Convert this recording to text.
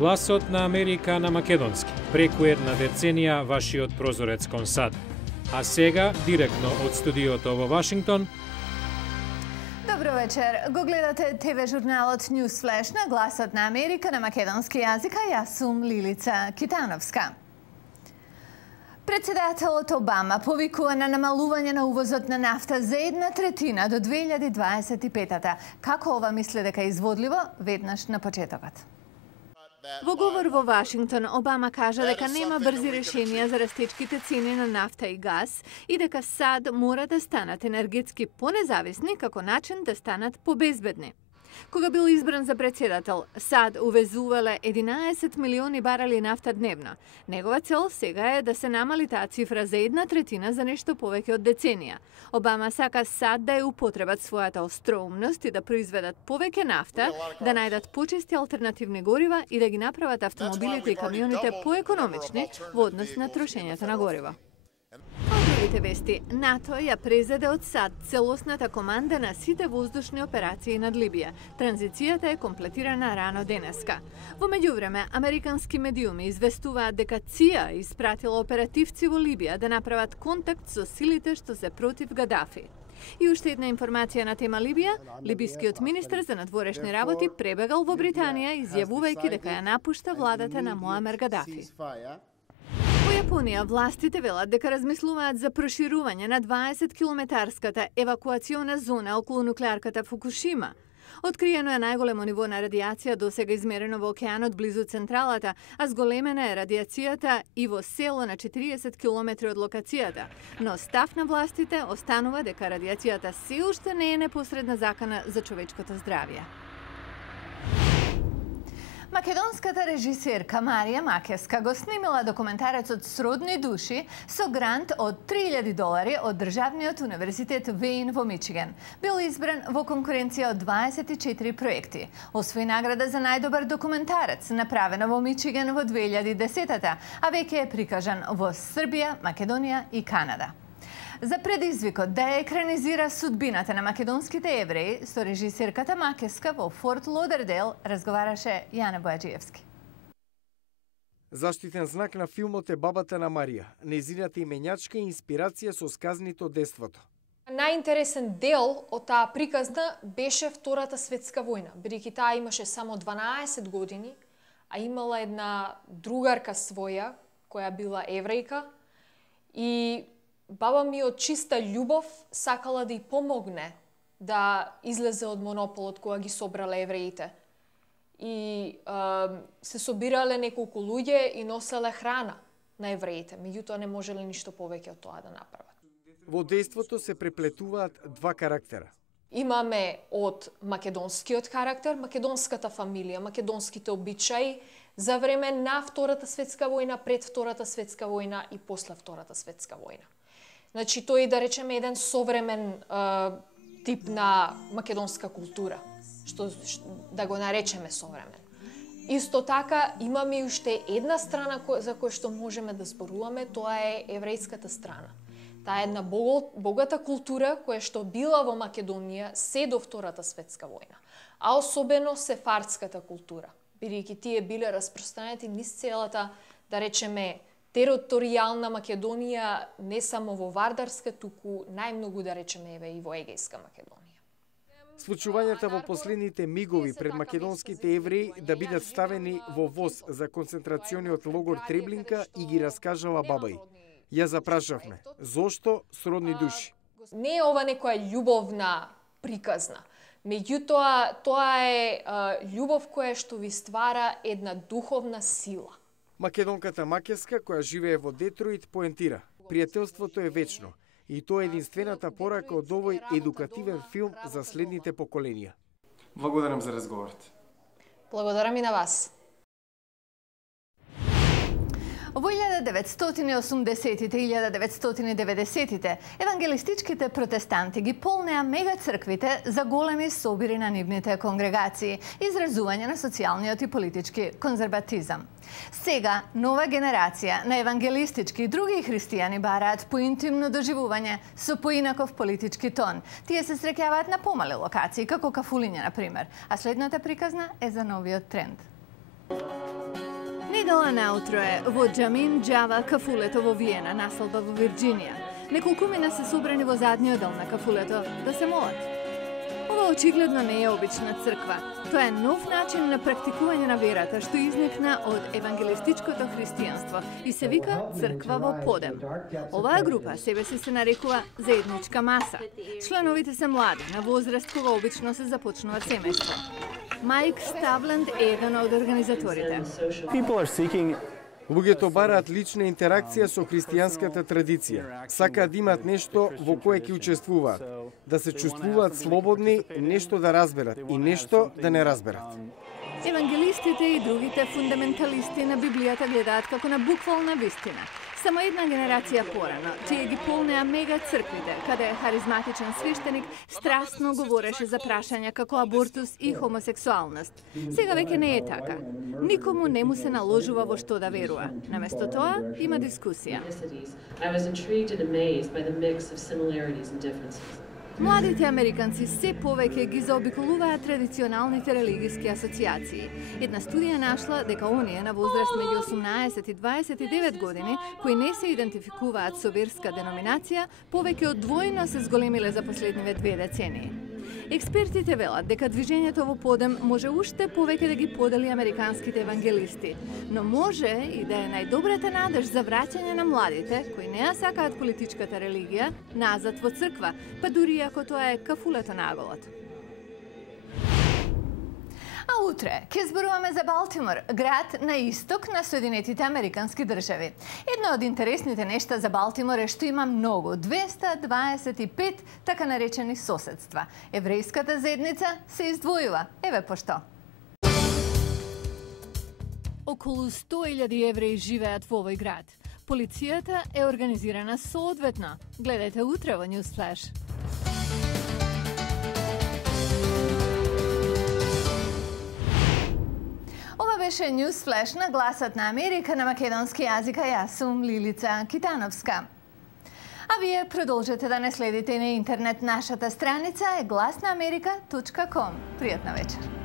Гласот на Америка на македонски. Преку една деценија вашиот прозорец кон САД. А сега, директно од студиото во Вашингтон. Добро вечер. Го гледате ТВ журналот News Flash на Гласот на Америка на македонски јазик, а јас сум Лилица Китановска. Председателот Обама повикува на намалување на увозот на нафта за 1/3 до 2025-та. Како ова мисли дека е изводливо? Веднаш на почетокот. Во говор во Вашингтон, Обама кажа дека нема брзи решенија за растечките цени на нафта и газ и дека САД мора да станат енергетски понезависни како начин да станат побезбедни. Кога бил избран за председател, САД увезувале 11 милиони барели нафта дневно. Негова цел сега е да се намали таа цифра за 1/3 за нешто повеќе од деценија. Обама сака САД да ја употребат својата остроумност и да произведат повеќе нафта, да најдат почисти алтернативни горива и да ги направат автомобилите и камионите поекономични во однос на трошењето на гориво. Другите вести, НАТО ја презеде од САД целосната команда на сите воздушни операции над Либија. Транзицијата е комплетирана рано денеска. Во меѓувреме, американски медиуми известуваат дека ЦИА испратила оперативци во Либија да направат контакт со силите што се против Гадафи. И уште една информација на тема Либија, либискиот министер за надворешни работи пребегал во Британија, изјавувајќи дека ја напушта владата на Муамер Гадафи. Во Јапонија властите велат дека размислуваат за проширување на 20-километарската евакуациона зона околу нуклеарката Фукушима. Откриено е најголемо ниво на радиација досега измерено во океанот близу централата, а зголемена е радиацијата и во село на 40 километри од локацијата. Но став на властите останува дека радиацијата се уште не е непосредна закана за човечкото здравје. Македонската режисерка Марија Макевска го снимила документарецот Сродни души со грант од $3000 од Државниот универзитет Вејн во Мичиган. Бил избран во конкуренција од 24 проекти. Освои награда за најдобар документарец, направена во Мичиган во 2010-та, а веќе е прикажан во Србија, Македонија и Канада. За предизвикот да ја екранизира судбината на македонските евреи, со режисерката Макевска во Форт Лодердейл разговараше Јане Бојаджиевски. Заштитен знак на филмот е бабата на Марија, незината именјачка и инспирација со сказните од детството. Најинтересен дел од таа приказна беше Втората светска војна, бидејќи таа имаше само 12 години, а имала една другарка своја, која била еврејка, и баба ми од чиста љубов сакала да ја помогне да излезе од монополот кога ги собрале евреите. И се собирале неколку луѓе и носеле храна на евреите, меѓутоа не можеле ништо повеќе од тоа да направат. Во дејството се преплетуваат два карактера. Имаме од македонскиот карактер, македонската фамилија, македонските обичаи за време на Втората светска војна, пред Втората светска војна и после Втората светска војна. Значи, тој е, да речеме, еден современ тип на македонска култура, што да го наречеме современ. Исто така, имаме и уште една страна за која што можеме да зборуваме, тоа е еврејската страна. Таа е една богата култура која што била во Македонија се до Втората светска војна, а особено сефардската култура, бидејќи тие биле распространети низ целата, да речеме, територијална Македонија, не само во Вардарска, туку најмногу, да речеме, еве и во Егејска Македонија. Случувањата во последните мигови пред македонските евреи да бидат ставени во воз за концентрациониот логор Треблинка и ги раскажала баба ѝ. Ја запрашавме, зошто Сродни души? Не е ова некоја љубовна приказна, меѓутоа тоа е љубов која што ви ствара една духовна сила. Македонката Макевска, која живее во Детройт, поентира: пријателството е вечно и тоа е единствената порака од овој едукативен филм за следните поколенија. Благодарам за разговорот. Благодарам и на вас. Во 1980-тите и 1990-тите евангелистичките протестанти ги полнеа мегацрквите за големи собири на нивните конгрегации, изразување на социјалниот и политички конзерватизам. Сега, нова генерација на евангелистички и други христијани бараат поинтимно доживување со поинаков политички тон. Тие се среќаваат на помале локации, како кафулиња, например, а следната приказна е за новиот тренд. Недела наутро е во Джамин Джава кафулето во Виена, населба во Вирџинија. Неколкумина се собрани во задниот дел на кафулето да се молат. Ова очигледно не е обична црква. Тоа е нов начин на практикување на верата што изникна од евангелистичкото христијанство и се вика црква во подем. Оваа група себе си се нарекува заедничка маса. Членовите се млади, на возраст кога обично се започнува семејство. Майк Ставленд е еден од организаторите. Луѓето бараат лична интеракција со христијанската традиција. Сакаат да имаат нешто во кое ќе учествуваат, да се чувствуваат слободни, нешто да разберат и нешто да не разберат. Евангелистите и другите фундаменталисти на Библијата гледаат како на буквална вистина. Само една генерација порано, тие ги полнеа мега црквите, каде харизматичен свештеник страстно говореше за прашања како абортус и хомосексуалност. Сега веќе не е така. Никому не му се наложува во што да верува. Наместо тоа има дискусија. Младите американци се повеќе ги заобиколуваат традиционалните религиски асоциации. Една студија нашла дека оние на возраст меѓу 18 и 29 години, кои не се идентификуваат со верска деноминација, повеќе од двојно се зголемиле за последниве 2 децении. Експертите велат дека движењето во подем може уште повеќе да ги подели американските евангелисти, но може и да е најдобрата надеж за враќање на младите, кои не ја сакаат политичката религија, назад во црква, па дури ако тоа е кафулето на аголот. А утре ќе зборуваме за Балтимор, град на исток на Соединетите Американски држави. Едно од интересните нешта за Балтимор е што има многу, 225 така наречени соседства. Еврејската заедница се издвојува. Еве пошто. Околу 100.000 евреи живеат во овој град. Полицијата е организирана соодветно. Гледајте утре во Newsflash. Ова беше Newsflash на Гласот на Америка на македонски јазик, а јас сум Лилица Китановска. А вие продолжете да не следите на интернет. Нашата страница е гласнааmerika.com. Пријатна вечер.